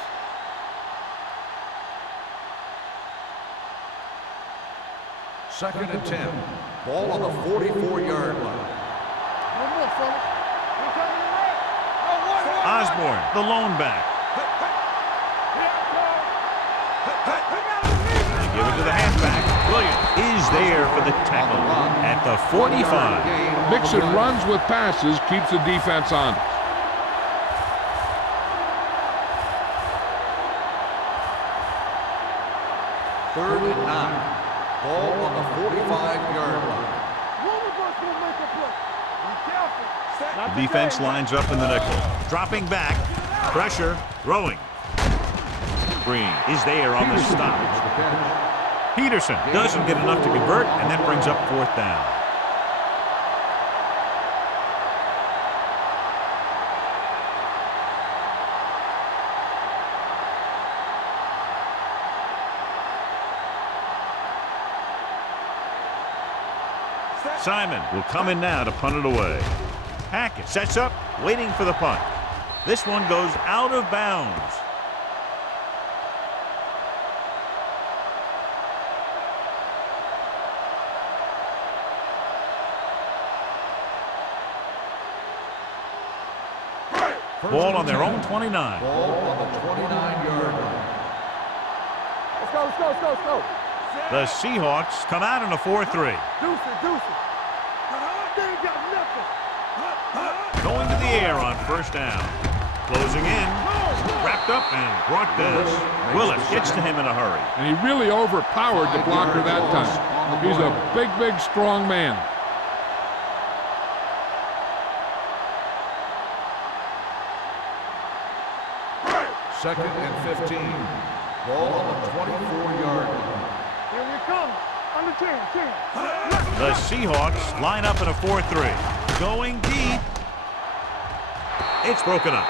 Second and 10. Ball on the 44-yard line. One more, fellas. We're coming to right. Oh, one. Osborne, the lone back. They give it to the halfback. Williams is there for the tackle at the 45. Mixon runs with passes, keeps the defense honest. Third and 9. Ball on the 45-yard line. One of us will make a play. Be careful. The defense lines up in the nickel. Dropping back. Pressure. Throwing. Green is there on the stop. Peterson doesn't get enough to convert, and that brings up fourth down. Simon will come in now to punt it away. Hackett sets up, waiting for the punt. This one goes out of bounds. Ball on their own 29. Ball on the 29-yard line. Let's go, let's go, let's go, let's go. The Seahawks come out in a 4-3. Deuce it, deuce it. They ain't got nothing. Going to the air on first down. Closing in. Wrapped up and brought down. Willis gets to him in a hurry. And he really overpowered the blocker that time. He's a big, big, strong man. Second and 15. Ball on the 24-yard line. Here we come. Under 10. The Seahawks line up in a 4-3. Going deep. It's broken up.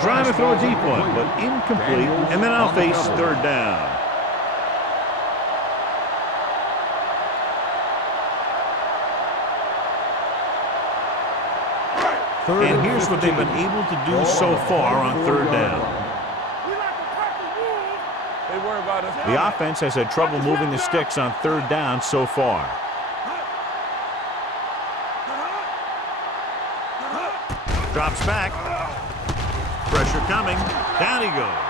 Trying to throw a deep one, but incomplete. And then I'll face third down. And here's what they've been able to do so far on third down. They worry about us. The offense has had trouble moving the sticks on third down so far. Drops back. Pressure coming. Down he goes.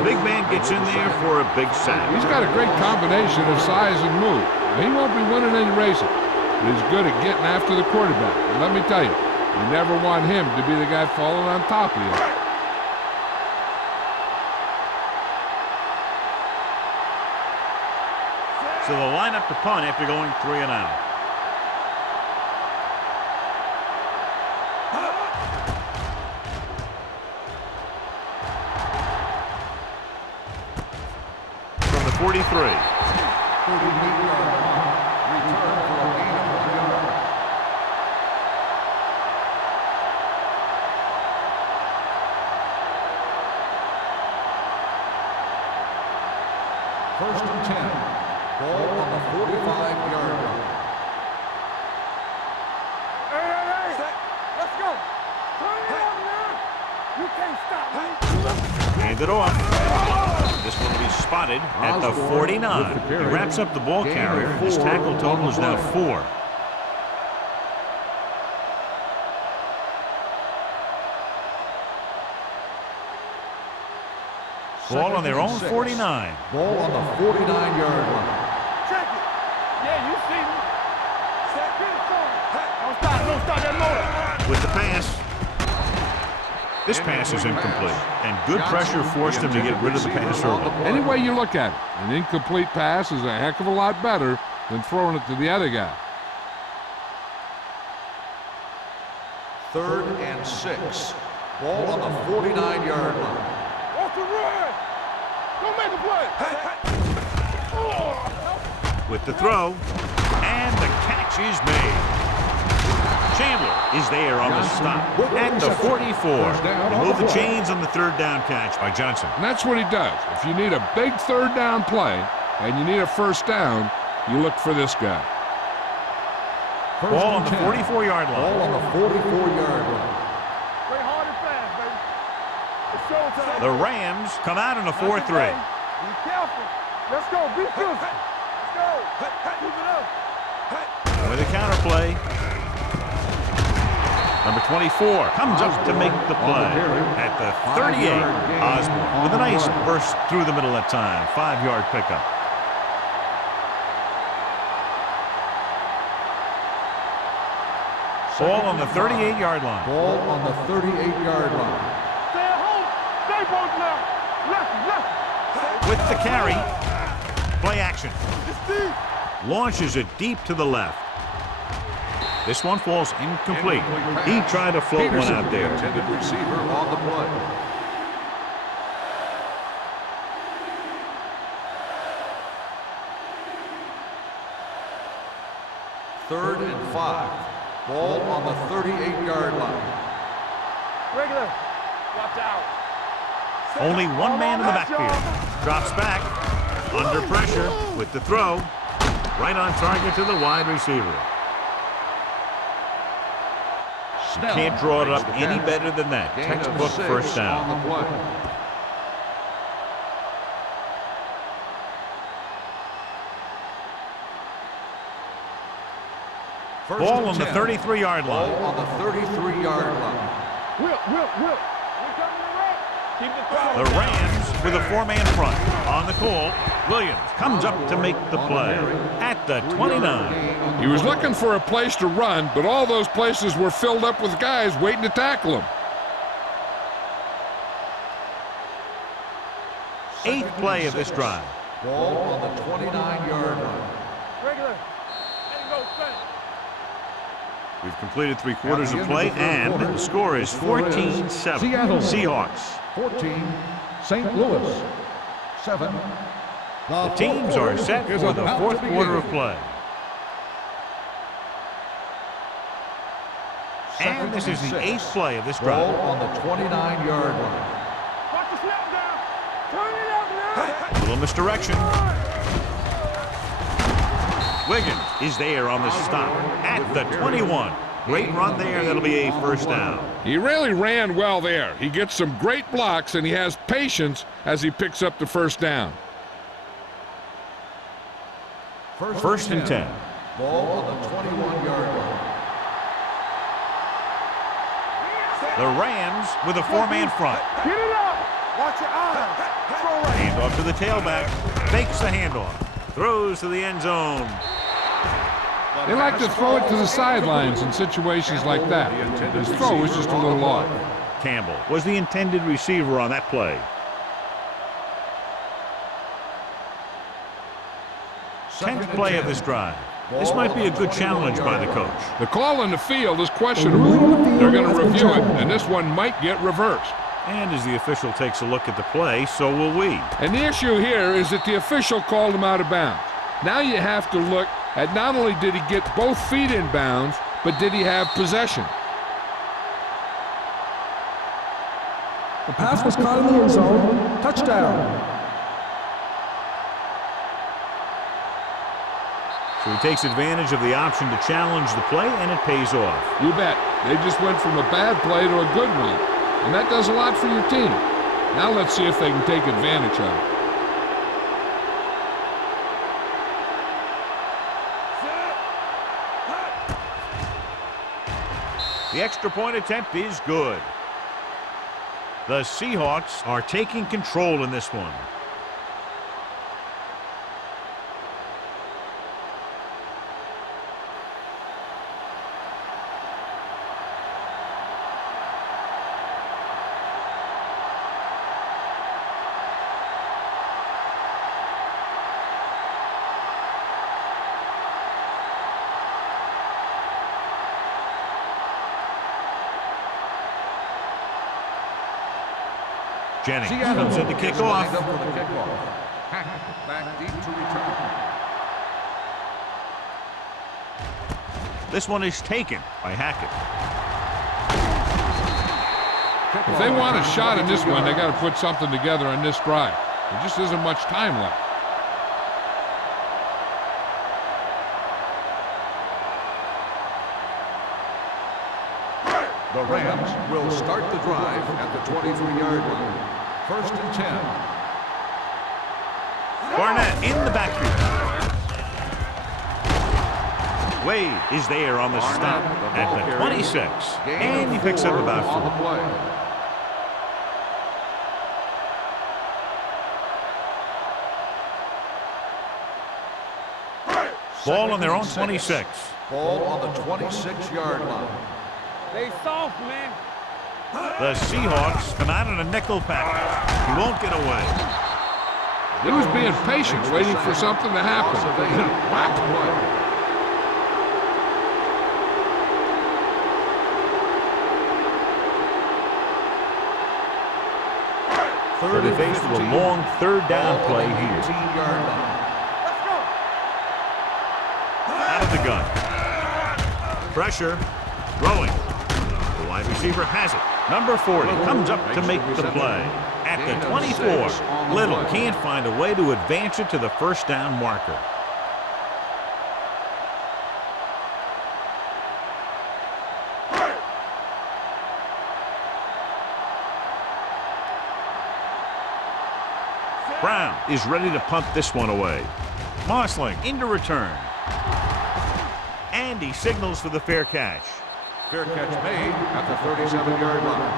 Big man gets in there for a big sack. He's got a great combination of size and move. He won't be winning any races, but he's good at getting after the quarterback. And let me tell you, you never want him to be the guy falling on top of you. So they'll line up to punt after going 3 and out. 43. 38-yard line. Return for a gain of 1 yard. First and 10. Ball on the 45-yard line. Hey. Let's go. Turn it up now. You can't stop me. Hand it off. This one will be spotted at the 49. He wraps up the ball carrier. His tackle total is now 4. Ball on their own 49. Ball on the 49-yard line. Check it. Yeah, you see me. Get it going. Don't stop that motor. With the pass. This pass is incomplete, and good pressure forced him to get rid of the pass early. Any way you look at it, an incomplete pass is a heck of a lot better than throwing it to the other guy. 3rd and 6. Ball on the 49-yard line. Off the run. Don't make a play. With the throw, and the catch is made. Chandler is there on the stop at the 44. Remove the chains on the 3rd down catch by Johnson. And that's what he does. If you need a big 3rd down play and you need a 1st down, you look for this guy. Ball on the 44-yard line. Ball on the 44-yard line. Play hard and fast, baby. It's showtime. The Rams come out in a 4-3. Be careful. Let's go. Be physical. Let's go. Keep it up. With a counter play. Number 24 comes up to make the play at the 38. Osborne with a nice burst through the middle that time. 5-yard pickup. Ball on the 38-yard line. Ball on the 38-yard line. Stay at home. Stay both now. Left. With the carry. Play action. It's deep. Launches it deep to the left. This one falls incomplete. He tried to float one out there. Intended receiver on the play. Third and 5. Ball on the 38-yard line. Regular. Watch out. Only one man in the backfield. Drops back. Under pressure with the throw. Right on target to the wide receiver. Can't draw it up any better than that. Textbook 1st down. On the play. Ball on the 33-yard line. Ball on the 33-yard line. Whip. We're coming to wreck. Keep the throw. The Rams with a 4-man front. On the call, Williams comes up to make the play at the 29. He was looking for a place to run, but all those places were filled up with guys waiting to tackle him. 8th play of this drive. Ball on the 29-yard line. Regular. There you go, Trent. We've completed 3/4 of play, and the score is 14-7. Seattle. Seahawks. 14, St. Louis. 7. The teams are set for the 4th quarter of play. And this is the 8th play of this Ball drive. on the 29-yard line. Watch the snap down. Turn it up now. Little misdirection. Wiggins is there on the stop at the 21. Great run there. That'll be a 1st down. He really ran well there. He gets some great blocks, and he has patience as he picks up the 1st down. 1st and 10. Ball on the 21-yard line. The Rams with a 4-man front. Get it up. Watch your eyes. Throw right. Handoff to the tailback. Fakes the handoff. Throws to the end zone. They like to throw it to the sidelines in situations like that. His throw was just a little off. Campbell was the intended receiver on that play. 10th play of this drive. This might be a good challenge by the coach. The call in the field is questionable. They're going to review it, and this one might get reversed. And as the official takes a look at the play, so will we. And the issue here is that the official called him out of bounds. Now you have to look at not only did he get both feet in bounds, but did he have possession? The pass was caught in the end zone. Touchdown. So he takes advantage of the option to challenge the play, and it pays off. You bet. They just went from a bad play to a good one. And that does a lot for your team. Now let's see if they can take advantage of it. The extra point attempt is good. The Seahawks are taking control in this one. Jennings comes in to kick off. Back deep to return. This one is taken by Hackett. If they want a shot in this one, they got to put something together on this drive. There just isn't much time left. The Rams will start the drive at the 23-yard line. 1st and 10. Barnett in the backfield. Wade is there on the stop at the 26. And he picks up about 4. Ball on their own 26. Ball on the 26-yard line. They soft, man. The Seahawks come out in a nickel package. He won't get away. He was being patient, waiting for something to happen. Whack play. So they faced with a long third down play here. 18-yard line. Let's go. Out of the gun. Pressure. Throwing. The wide receiver has it. Number 40 comes up to make the play. At the 24, Little can't find a way to advance it to the first down marker. Brown is ready to punt this one away. Mossling into return. And he signals for the fair catch. Fair catch made at the 37-yard line.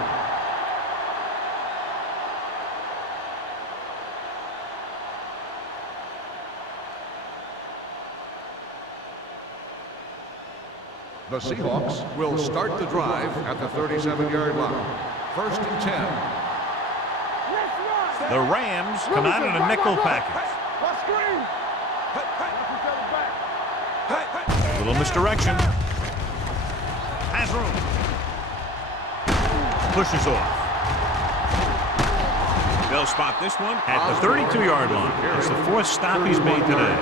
The Seahawks will start the drive at the 37-yard line. 1st and 10. The Rams come out in a nickel package. Little misdirection. Has room. Pushes off. They'll spot this one at the 32-yard line. It's the 4th stop he's made today.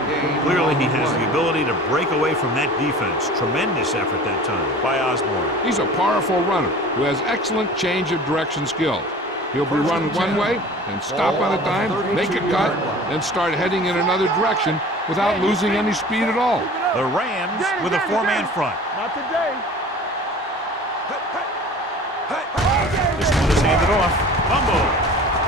Clearly he has the ability to break away from that defense. Tremendous effort that time by Osborne. He's a powerful runner who has excellent change of direction skills. He'll be running one way, then stop on a dime, make a cut, then start heading in another direction without losing any speed at all. The Rams with a 4-man front. Not today. This one is handed off. Fumble.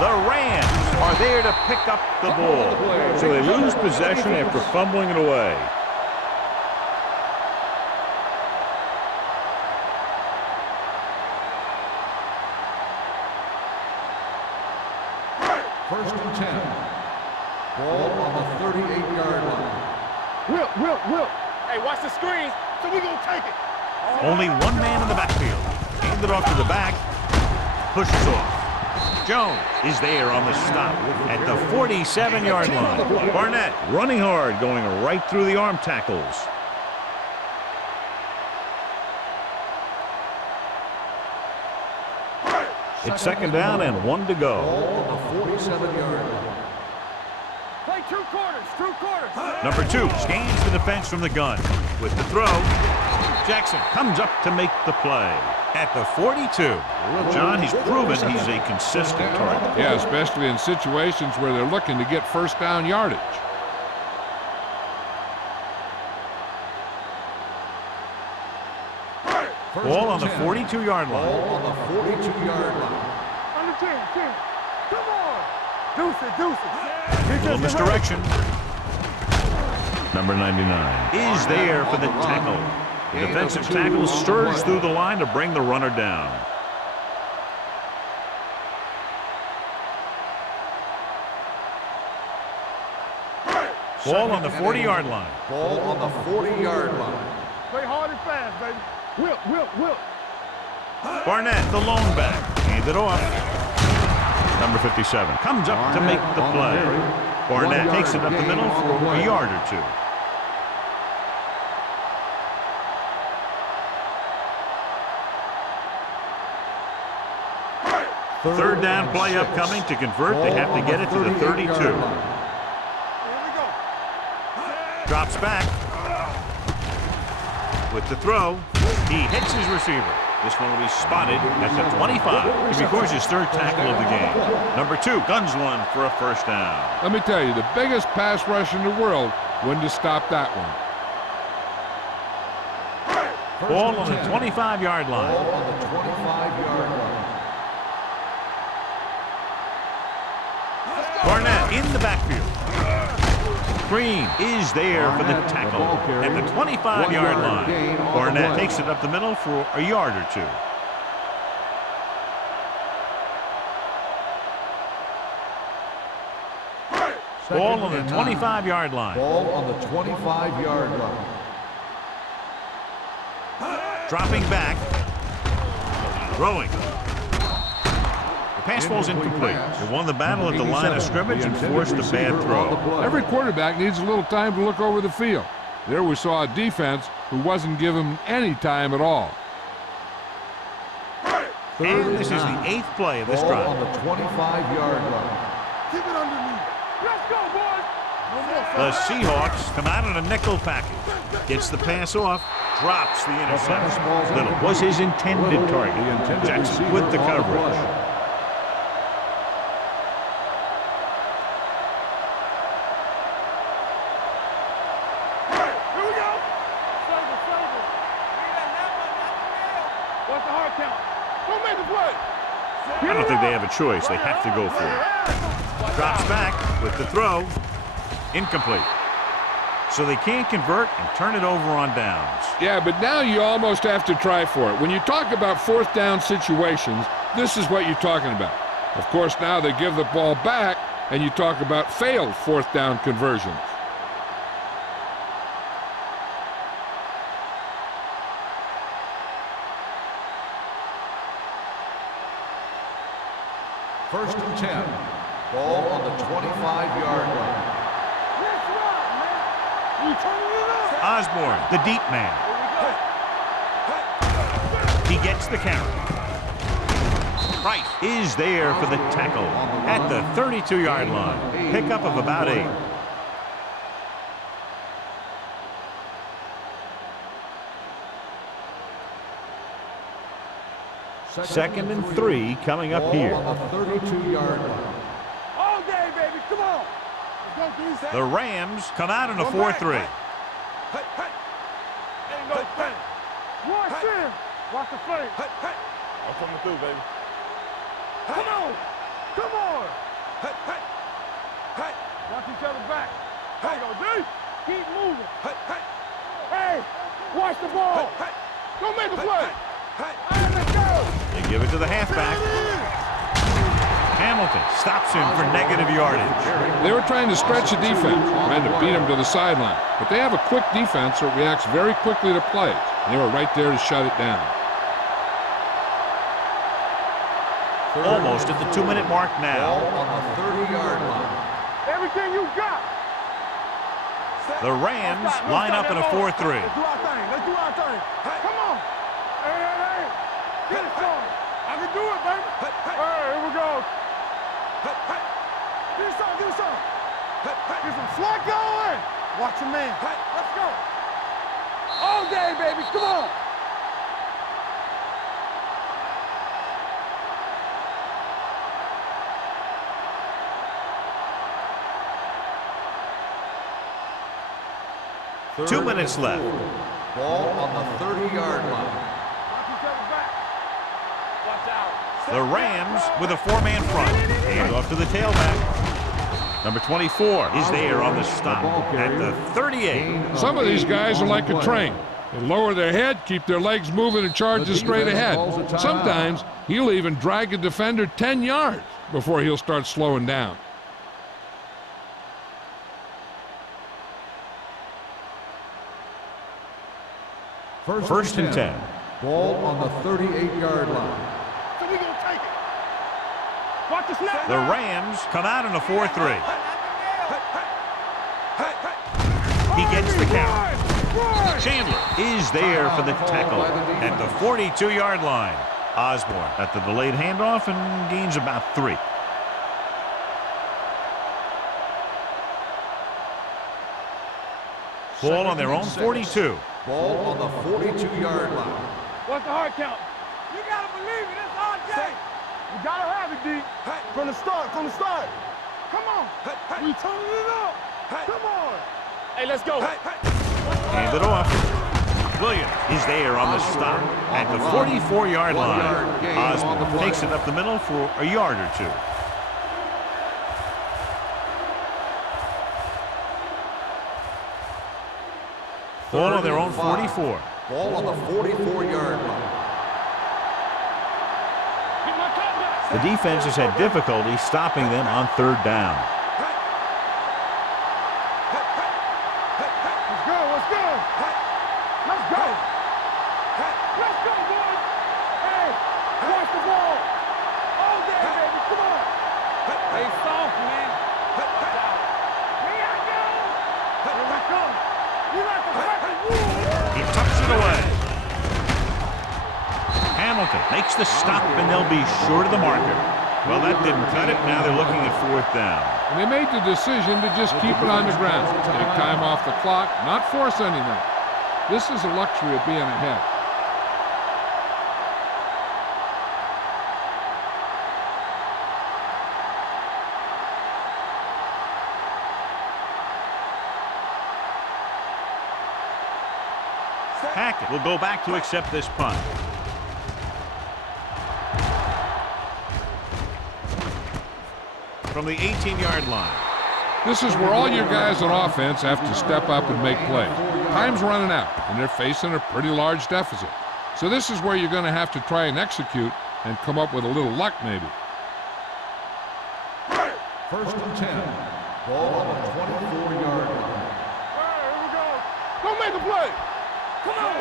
The Rams are there to pick up the ball. So they lose possession after fumbling it away. First and 10. Ball on the 38-yard line. Will. Hey, watch the screen, so we're going to take it. Only one man in the backfield. Handed off to the back. Pushes off. Jones is there on the stop at the 47-yard line. Barnett running hard, going right through the arm tackles. It's second down and 1 to go. Ball on the 47-yard line. Play 2 quarters, 2 quarters. Number 2 scans the defense from the gun. With the throw, Jackson comes up to make the play. At the 42, John, he's proven he's a consistent target. Yeah, especially in situations where they're looking to get first down yardage. Ball on the 42-yard line. Ball on the 42-yard line. Under 10. Come on. Deuce it. Little misdirection. Number 99 is there for the tackle. The defensive tackle stirs through the line to bring the runner down. Ball on the 40-yard line. Ball on the 40-yard line. Play hard and fast, baby. Whip. Barnett, the lone back, hand it off. Number 57 comes up to make the play. Barnett takes it up the middle for a yard or 2. Third down play upcoming. To convert, they have to get it to the 32. Here we go. Drops back. With the throw, he hits his receiver. This one will be spotted at the 25. He records his 3rd tackle of the game. Number 2 guns one for a first down. Let me tell you, the biggest pass rush in the world wouldn't have stopped that one. Ball on the 25-yard line. Ball on the 25-yard line. Barnett in the backfield. Green is there for the tackle at the 25-yard line. Barnett takes it up the middle for a yard or 2. Ball on the 25-yard line. Ball on the 25-yard line. Dropping back. Throwing. The pass falls incomplete. They won the battle at the line of scrimmage and forced a bad throw. Every quarterback needs a little time to look over the field. There we saw a defense who wasn't given any time at all. And this is the 8th play of this Ball drive. on the 25-yard line. Keep it underneath. Let's go, boys. No more The Seahawks come out in a nickel package. Gets the pass off, drops the interception. Little was his intended target. Jackson with the coverage. Here we go. Save it. What's the hard count? Don't make the play. I don't think they have a choice. They have to go for it. Drops back with the throw. Incomplete. So they can't convert and turn it over on downs. Yeah, but now you almost have to try for it. When you talk about 4th down situations, this is what you're talking about. Of course, now they give the ball back, and you talk about failed 4th down conversions. First and 10. Ball on the 25-yard line. Let's rock, man. You turning it up. Osborne, the deep man. He gets the carry. Price is there for the tackle at the 32-yard line. Pickup of about 8. Second and 3 coming up here. Ball on the 32-yard line. All day, baby. Come on. Let's go, Deuce. The Rams come out in a 4-3. Ain't no thing. Watch him. Watch the play. I'm coming through, baby. Come on. Watch each other back. There you go, D. Keep moving. Hey, watch the ball. Don't make a play. All right, let's go. They give it to the halfback. Hamilton stops him for negative yardage. They were trying to stretch the defense, trying to beat him to the sideline. But they have a quick defense that reacts very quickly to plays. They were right there to shut it down. Almost at the 2-minute mark now. Ball on the 30-yard line. Everything you got. The Rams line up in a 4-3. Let's do our thing. Come on. Hey. Get it started. I can do it, baby. Hey, here we go. Give me some, give me some. Get some slack going. Watch your man. Let's go. All day, baby. Come on. Third 2 minutes and left. 4. Ball on the 30-yard line. Watch each other back. Watch out. The Rams with a 4-man front. Hand off to the tailback. Number 24 is there on the stop at the 38. Some of these guys are like a train. They lower their head, keep their legs moving, and charge it straight ahead. Sometimes he'll even drag a defender 10 yards before he'll start slowing down. First and 10. Ball on the 38-yard line. So we gonna take it. Watch the snap. The Rams come out in a 4-3. He gets the count. Chandler is there for the tackle at the 42-yard line. Osborne at the delayed handoff and gains about 3. Ball on their own 42. Ball on the 42-yard line. What's the hard count? You gotta believe it. It's all day. You gotta have it, D. From the start, from the start. Come on. We turning it up. Come on. Hey, let's go. Hand it off. Williams is there on the stop at the 44-yard line. Osborne takes it up the middle for a yard or 2. Ball on their own 44. Ball on the 44-yard line. The defense has had difficulty stopping them on 3rd down. Let's go, let's go. Let's go. Let's go, boys. Hey, watch the ball. All day, baby. Come on. Hey, soft, man. Watch out. Here I go. Here we come. You like the fucking rule. He tucks it away. Hamilton makes the stop, and they'll be short of the marker. Well, that didn't cut it. Now they're looking at 4th down. And they made the decision to just keep it on the ground. Take time off the clock, not force anything. This is a luxury of being ahead. Hackett will go back to accept this punt. From the 18-yard line. This is where all your guys on offense have to step up and make plays. Time's running out, and they're facing a pretty large deficit. So this is where you're going to have to try and execute and come up with a little luck, maybe. First and 10. Ball on the 24-yard line. All right, here we go. Go make a play. Come on.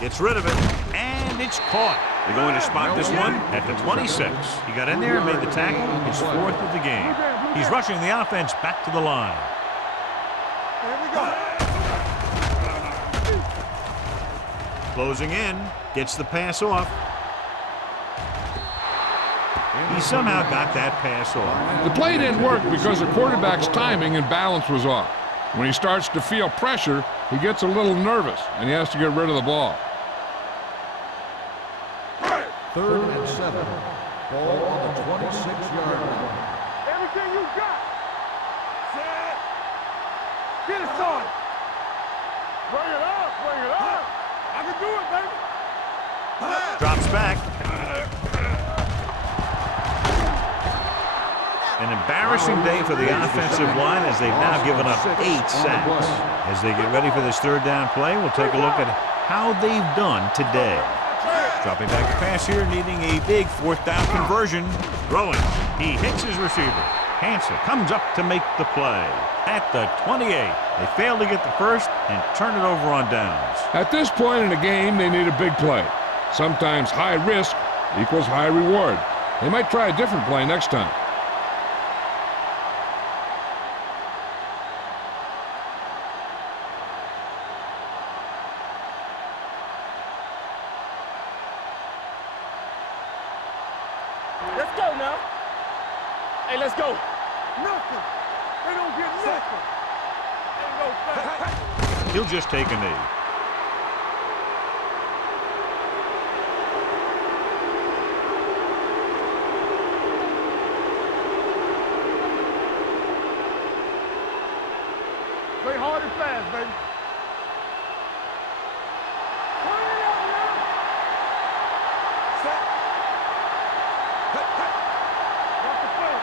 Gets rid of it, and it's caught. They're going to spot this one at the 26. He got in there and made the tackle. It's 4th of the game. He's rushing the offense back to the line. Here we go. Closing in, gets the pass off. He somehow got that pass off. The play didn't work because the quarterback's timing and balance was off. When he starts to feel pressure, he gets a little nervous, and he has to get rid of the ball. 3rd and 7. Ball on the 26-yard line. Everything you got. Set. Get it started. Bring it up, bring it up. I can do it, baby. Drops back. An embarrassing day for the offensive line as they've now given up 8 sacks. As they get ready for this 3rd down play, we'll take a look at how they've done today. Dropping back the pass here, needing a big 4th down conversion. Throwing. He hits his receiver. Hansen comes up to make the play. At the 28. They fail to get the first and turn it over on downs. At this point in the game, they need a big play. Sometimes high risk equals high reward. They might try a different play next time. Let's go now. Hey, let's go. Nothing. They don't get nothing. Ain't no thing. He'll just take a knee. Play hard and fast, baby. Turn it up now. Set. Watch the play.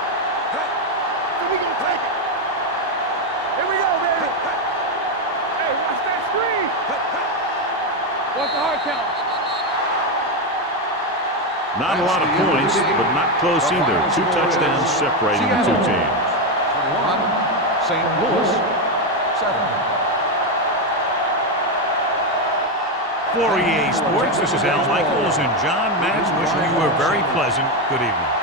And we gonna take it. Here we go, baby. Hey, watch that screen. Watch the hard count. Not a lot of points, but not close either. 2 touchdowns separating the two teams. 21, St. Louis, 7. For EA Sports, this is Al Michaels and John Madden wishing you a very pleasant good evening.